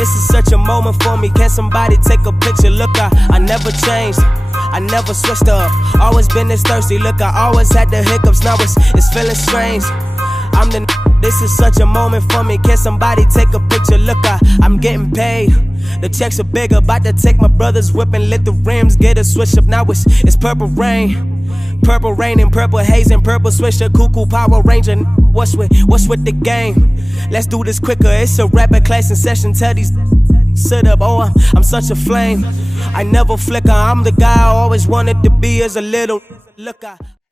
This is such a moment for me. Can somebody take a picture? Look, I never changed. I never switched up. Always been this thirsty. Look, I always had the hiccups. Now it's feeling strange. I'm the this is such a moment for me. Can somebody take a picture? Look, I'm getting paid. The checks are bigger. About to take my brother's whip and let the rims get a switch up. Now it's purple rain. Purple rain and purple haze and purple swisher. Cuckoo Power Ranger. What's with the game? Let's do this quicker. It's a rapid class in session. Tell these sit up. Oh, I'm such a flame. I never flicker. I'm the guy I always wanted to be as a little. Look,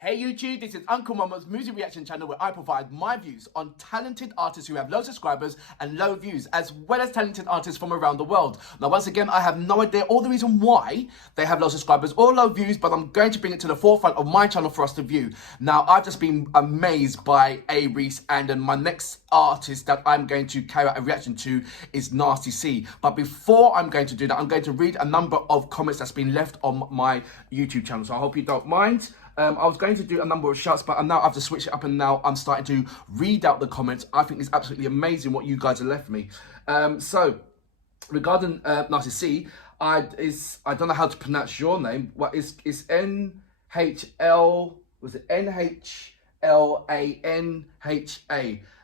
Hey YouTube, this is Uncle Mama's music reaction channel where I provide my views on talented artists who have low subscribers and low views, as well as talented artists from around the world. Now once again, I have no idea all the reason why they have low subscribers or low views, but I'm going to bring it to the forefront of my channel for us to view. Now I've just been amazed by A-Reece, and then my next artist that I'm going to carry out a reaction to is Nasty C. But before I'm going to do that, I'm going to read a number of comments that's been left on my YouTube channel, so I hope you don't mind. I was going to do a number of shots, but now I've just switched it up and now I'm starting to read out the comments. I think it's absolutely amazing what you guys have left me. So, regarding Nasty C, I don't know how to pronounce your name. What is N-H-L, was it N-H-L-A-N-H-A?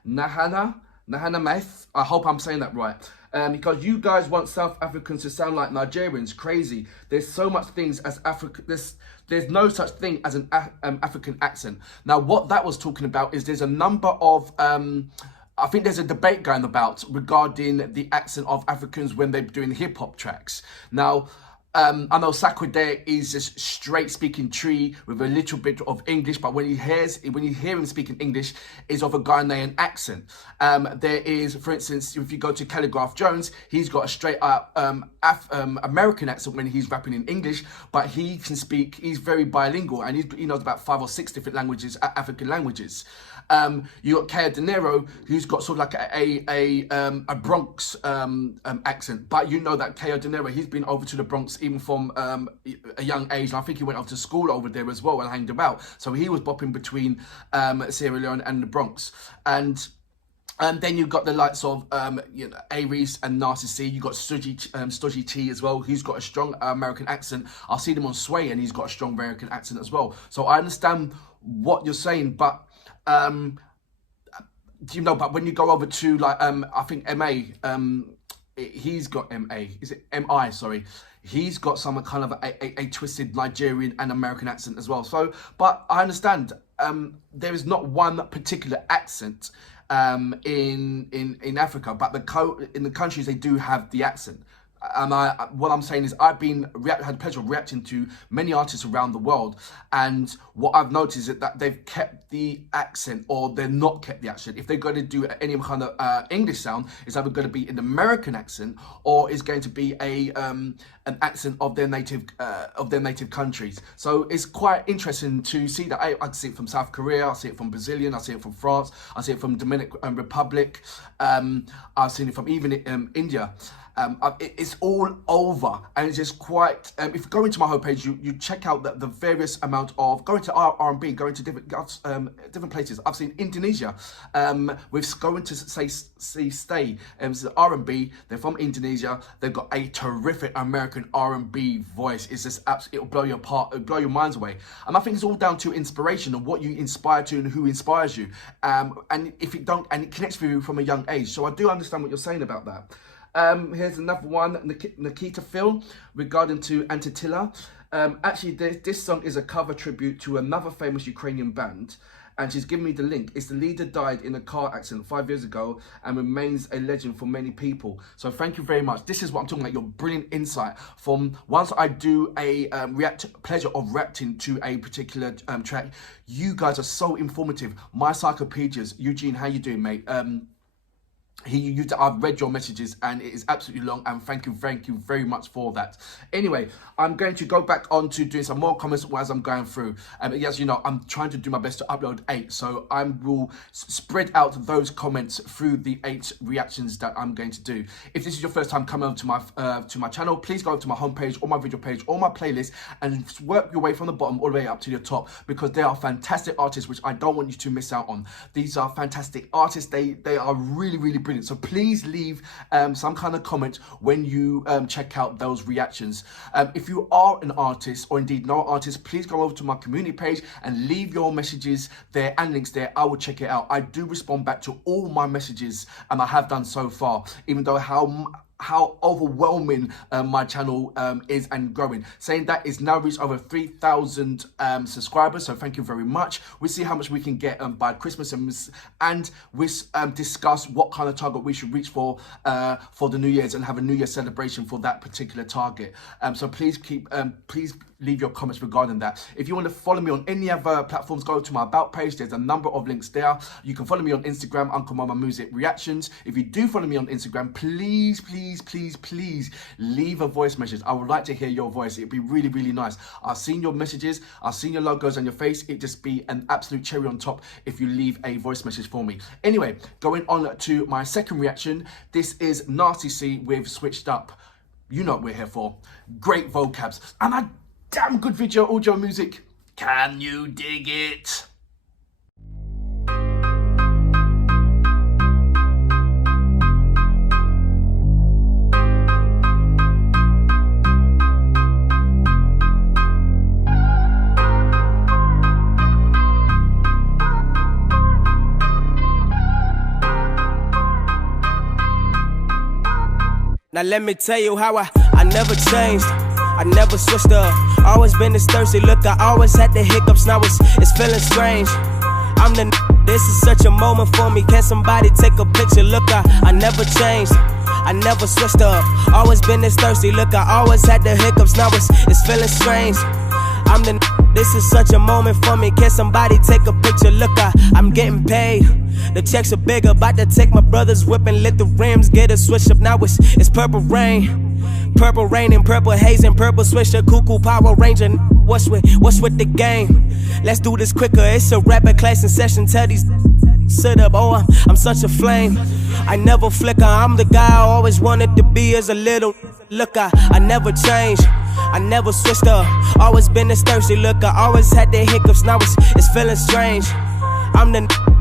Nahana Meth. I hope I'm saying that right. Because you guys want South Africans to sound like Nigerians. Crazy. There's so much things as Africa. There's no such thing as an African accent. Now, what that was talking about is there's a number of I think there's a debate going about regarding the accent of Africans when they're doing hip-hop tracks. Now, I know Sakwade is just straight speaking tree with a little bit of English, but when you hear him speaking English, is of a Ghanaian accent. There is, for instance, if you go to Calligraph Jones, he's got a straight up American accent when he's rapping in English, but he can speak. He's very bilingual, and he knows about 5 or 6 different languages, African languages. You got Kaya De Niro, who's got sort of like a Bronx accent, but you know that Kaya De Niro, he's been over to the Bronx even from a young age, and I think he went off to school over there as well and hanged about. So he was bopping between Sierra Leone and the Bronx, and then you've got the likes of you know, A-Reece and Nasty C. You got Stodgy T as well. He's got a strong American accent. I've seen him on Sway, and he's got a strong American accent as well. So I understand what you're saying, but you know, but when you go over to like I think MA, he's got MA. Is it MI? Sorry. He's got some kind of a twisted Nigerian and American accent as well. So, but I understand there is not one particular accent in Africa, but in the countries they do have the accent. And what I'm saying is I've had the pleasure of reacting to many artists around the world, and what I've noticed is that they've kept the accent or they're not kept the accent. If they're going to do any kind of English sound, it's either going to be an American accent or it's going to be an accent of their native countries. So it's quite interesting to see that. I see it from South Korea, I see it from Brazilian, I see it from France, I see it from Dominican Republic, I've seen it from even India. It's all over, and it's just quite. If you go into my homepage, you check out the various amount of going to R&B, going to different places. I've seen Indonesia, with going to say Stay, R&B. They're from Indonesia. They've got a terrific American R&B voice. It's just absolutely, it'll blow you apart, it'll blow your minds away. And I think it's all down to inspiration and what you inspire to and who inspires you. And if it don't, and it connects with you from a young age. So I do understand what you're saying about that. Here's another one, Nikita Phil, regarding to Antitilla. Actually, this song is a cover tribute to another famous Ukrainian band, and she's given me the link. It's the leader died in a car accident 5 years ago and remains a legend for many people. So thank you very much. This is what I'm talking about, your brilliant insight. From once I do a pleasure of reacting to a particular track, you guys are so informative. My encyclopedias. Eugene, how you doing, mate? I've read your messages and it is absolutely long, and thank you very much for that. Anyway, I'm going to go back on to doing some more comments as I'm going through. As you know, I'm trying to do my best to upload 8, so I will spread out those comments through the 8 reactions that I'm going to do. If this is your first time coming over to my channel, please go to my homepage or my video page or my playlist and work your way from the bottom all the way up to the top, because they are fantastic artists which I don't want you to miss out on. These are fantastic artists. They are really brilliant brilliant. So please leave some kind of comment when you check out those reactions. If you are an artist or indeed no artist, please go over to my community page and leave your messages there and links there. I will check it out. I do respond back to all my messages, and I have done so far, even though how overwhelming my channel is and growing. Saying that, it's now reached over 3,000 subscribers, so thank you very much. We'll see how much we can get by Christmas, and we discuss what kind of target we should reach for the New Year's, and have a New Year celebration for that particular target. So please please leave your comments regarding that. If you want to follow me on any other platforms, go to my about page. There's a number of links there. You can follow me on Instagram, Uncle Mama Music Reactions. If you do follow me on Instagram, please leave a voice message. I would like to hear your voice. It'd be really, really nice. I've seen your messages, I've seen your logos on your face. It'd just be an absolute cherry on top if you leave a voice message for me. Anyway, going on to my second reaction. This is Nasty C with Switched Up. You know what we're here for. Great vocabs and a damn good video audio music. Can you dig it? Now let me tell you how I never changed, I never switched up. Always been this thirsty, look, I always had the hiccups, now it's feeling strange. I'm this is such a moment for me, can somebody take a picture? Look, I never changed, I never switched up. Always been this thirsty, look, I always had the hiccups, now it's feeling strange. I'm this is such a moment for me, can somebody take a picture? Look, I'm getting paid, the checks are bigger, about to take my brother's whip and let the rims get a switch up. Now it's purple rain and purple haze and purple switcher, cuckoo Power Ranger. What's with the game? Let's do this quicker, it's a rapid class in session. Tell these sit up, oh I'm such a flame, I never flicker. I'm the guy I always wanted to be as a little. Look, I never changed, I never switched up. Always been this thirsty, look, I always had the hiccups, now it's feeling strange. I'm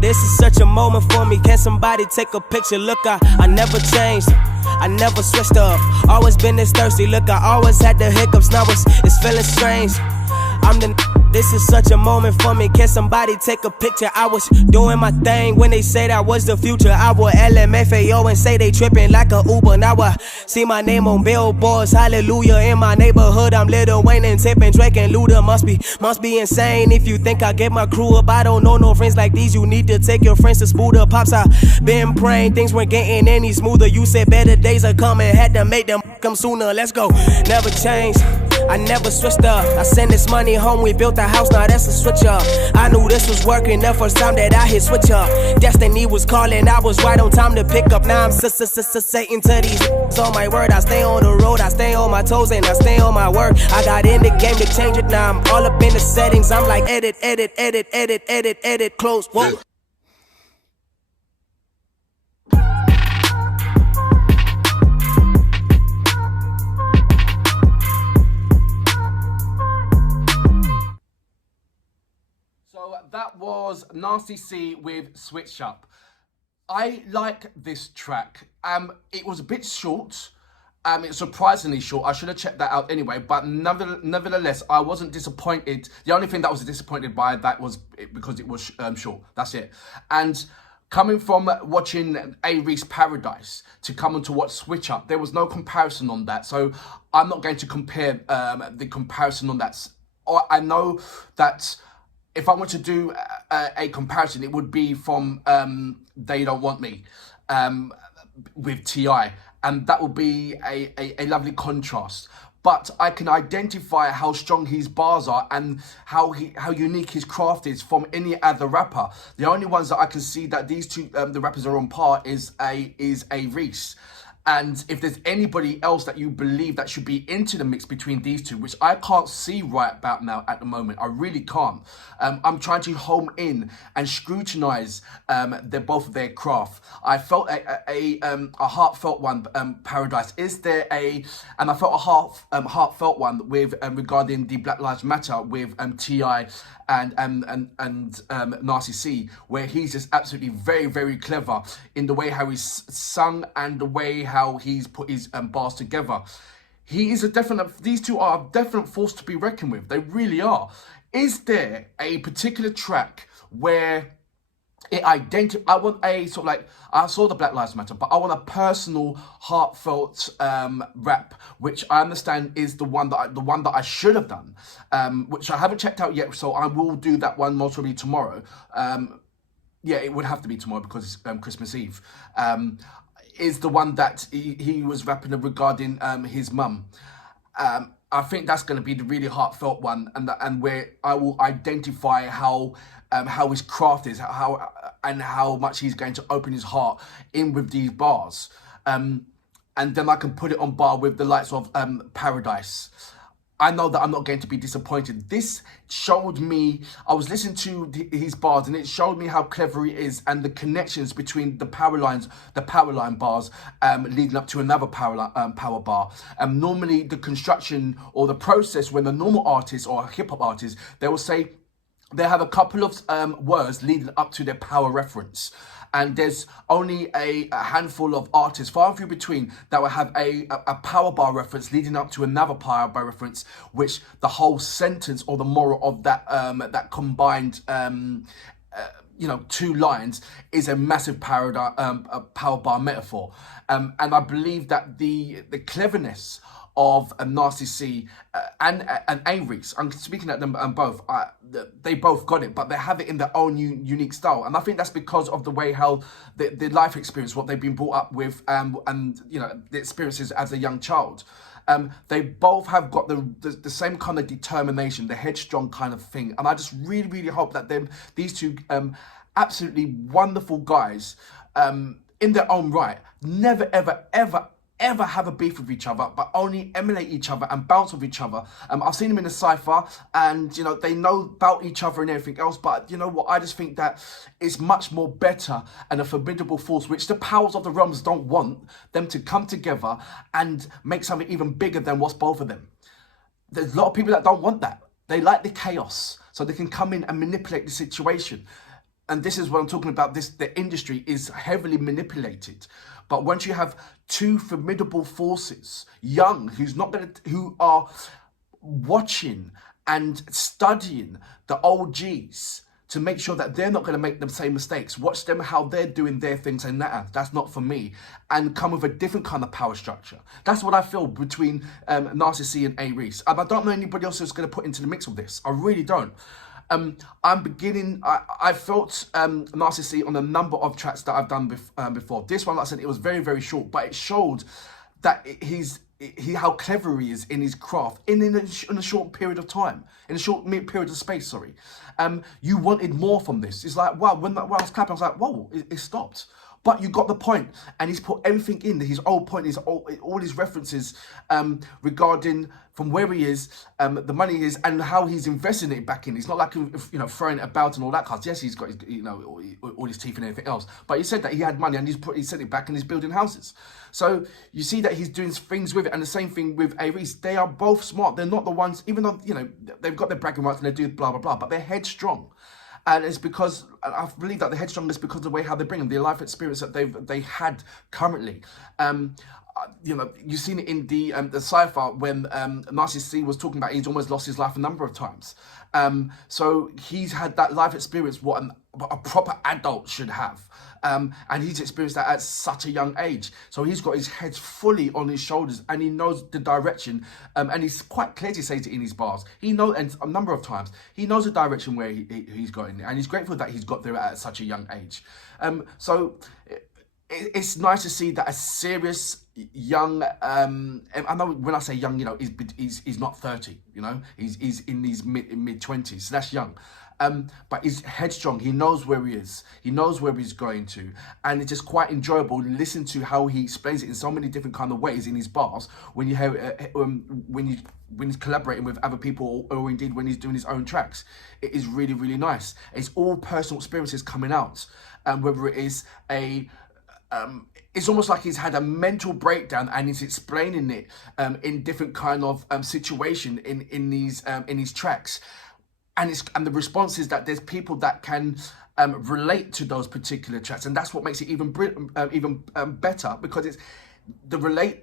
this is such a moment for me, can somebody take a picture? Look, I never changed, I never switched up. Always been this thirsty, look, I always had the hiccups, now it's feeling strange. I'm this is such a moment for me, can somebody take a picture? I was doing my thing when they said I was the future. I would LMFAO and say they tripping like a Uber. Now I see my name on billboards, hallelujah. In my neighborhood, I'm Lil Wayne and Tip and Drake and Luda. Must be insane if you think I get my crew up. I don't know no friends like these, you need to take your friends to Spooder. Pops, I been praying things weren't getting any smoother. You said better days are coming, had to make them come sooner. Let's go, never changed, I never switched up. I send this money home, we built a house, now that's a switch up. I knew this was working the first time that I hit switch up. Destiny was calling, I was right on time to pick up. Now I'm Satan to these on my word. I stay on the road, I stay on my toes and I stay on my work. I got in the game to change it, now I'm all up in the settings. I'm like edit, close, whoa. So that was Nasty C with Switch Up. I like this track. It was a bit short. It's surprisingly short. I should have checked that out anyway, but nevertheless, I wasn't disappointed. The only thing that I was disappointed by that was because it was short. That's it. And coming from watching A Reese Paradise to come on to watch Switch Up, there was no comparison on that. So I'm not going to compare the comparison on that. I know that if I were to do a comparison, it would be from They Don't Want Me with T.I. And that would be a lovely contrast. But I can identify how strong his bars are and how unique his craft is from any other rapper. The only ones that I can see that these two, the rappers are on par is a Reese. And if there's anybody else that you believe that should be into the mix between these two, which I can't see right about now at the moment, I really can't. I'm trying to home in and scrutinize both of their craft. I felt a heartfelt one, Paradise. Is there and I felt a heartfelt one with regarding the Black Lives Matter with T.I. and Nasty C, where he's just absolutely very, very clever in the way how he's sung and the way how he's put his bars together. These two are a definite force to be reckoned with. They really are. Is there a particular track where I want a sort of like, I saw the Black Lives Matter, but I want a personal, heartfelt rap, which I understand is the one that I should have done, which I haven't checked out yet, so I will do that one most probably tomorrow. Yeah, it would have to be tomorrow because it's Christmas Eve. Is the one that he was rapping regarding his mum. I think that's going to be the really heartfelt one, and where I will identify how his craft is, how much he's going to open his heart in with these bars, and then I can put it on bar with the likes of Paradise. I know that I'm not going to be disappointed. This showed me, I was listening to his bars, and it showed me how clever he is and the connections between the power line bars leading up to another power bar. Normally the construction or the process when a normal artist or a hip-hop artist, they will say they have a couple of words leading up to their power reference. And there's only a handful of artists, far and few between, that will have a power bar reference leading up to another power bar reference, which the whole sentence or the moral of that combined two lines is a massive power bar metaphor. And I believe that the cleverness of Nasty C and A-Reeks, I'm speaking at them both, they both got it, but they have it in their own unique style. And I think that's because of the way how the life experience, what they've been brought up with, and the experiences as a young child. They both have got the same kind of determination, the headstrong kind of thing. And I just really, really hope that these two absolutely wonderful guys, in their own right, never, ever have a beef with each other, but only emulate each other and bounce with each other. I've seen them in the cypher, and they know about each other and everything else, but you know what, I just think that it's much more better and a formidable force, which the powers of the realms don't want them to come together and make something even bigger than what's both of them. There's a lot of people that don't want that. They like the chaos, so they can come in and manipulate the situation. And this is what I'm talking about. The industry is heavily manipulated. But once you have two formidable forces, young, who are watching and studying the OGs to make sure that they're not going to make the same mistakes, watch them how they're doing their things, and that's not for me, and come with a different kind of power structure. That's what I feel between Nasty C and A-Reeks. And I don't know anybody else who's going to put into the mix with this. I really don't. I felt Nasty C on a number of tracks that I've done before. This one, like I said, it was very, very short, but it showed that how clever he is in his craft in a short period of time, in a short period of space, sorry. You wanted more from this. It's like, wow, when I was clapping, I was like, whoa, it stopped. But you got the point, and he's put everything in, his old point, all his references regarding from where he is, the money he is, and how he's investing it back in. It's not like throwing it about and all that. Cause yes, he's got all his teeth and everything else. But he said that he had money and he sent it back and he's building houses. So you see that he's doing things with it, and the same thing with A-Reeks. They are both smart. They're not the ones, even though they've got their bragging rights and they do blah blah blah, but they're headstrong. And it's because, I believe that the headstrong is because of the way how they bring them, the life experience that they had currently. You've seen it in the cypher when Nasty C was talking about he's almost lost his life a number of times. So he's had that life experience, what a proper adult should have. And he's experienced that at such a young age. So he's got his head fully on his shoulders, and he knows the direction. And he's quite clear to say it in his bars. He knows, and a number of times, he knows the direction where he's going. And he's grateful that he's got there at such a young age. So it's nice to see that a serious young, I know when I say young, he's not 30, he's in his mid-20s, so that's young. but he's headstrong. He knows where he is. He knows where he's going to, and it's just quite enjoyable to listen to how he explains it in so many different kind of ways in his bars. When you hear when he's collaborating with other people, or indeed when he's doing his own tracks, it is really, really nice. It's all personal experiences coming out, and whether it is it's almost like he's had a mental breakdown and he's explaining it in different kind of situation in these tracks. And the response is that there's people that can relate to those particular tracks, and that's what makes it even better, because it's the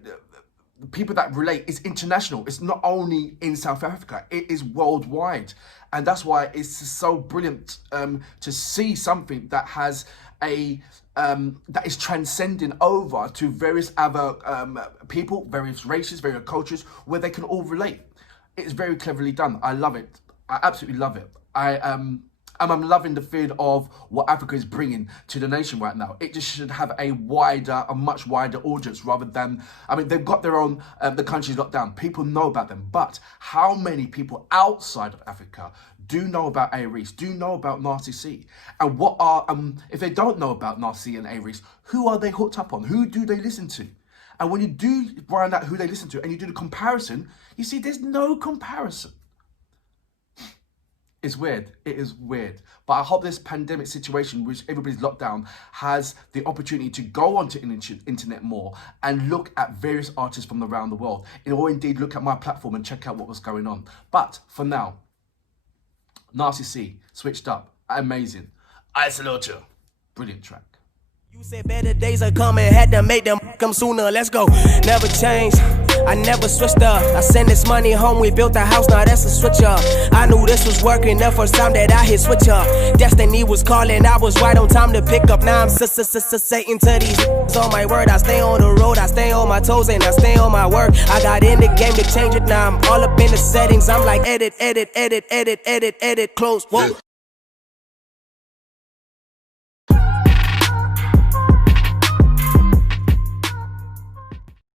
people that relate is international. It's not only in South Africa; it is worldwide, and that's why it's so brilliant to see something that has that is transcending over to various other people, various races, various cultures, where they can all relate. It's very cleverly done. I love it. I absolutely love it. I'm loving the feel of what Africa is bringing to the nation right now. It just should have a much wider audience, rather than, I mean, they've got their own, the country's locked down. People know about them, but how many people outside of Africa do know about A-Reece, do know about Nasty C? And what are, if they don't know about Nasty C and A-Reece, who are they hooked up on? Who do they listen to? And when you do find out who they listen to and you do the comparison, you see there's no comparison. It's weird. It is weird. But I hope this pandemic situation, which everybody's locked down, has the opportunity to go onto internet more and look at various artists from around the world, or indeed look at my platform and check out what was going on. But for now, Nasty C, switched up, amazing. I salute you. Brilliant track. You said better days are coming, had to make them come sooner, let's go. Never change, I never switched up. I sent this money home, we built a house, now that's a switch up. I knew this was working the first time that I hit switch up. Destiny was calling, I was right on time to pick up. Now I'm Satan to these on my word. I stay on the road, I stay on my toes, and I stay on my work. I got in the game to change it, now I'm all up in the settings. I'm like edit, close, whoa.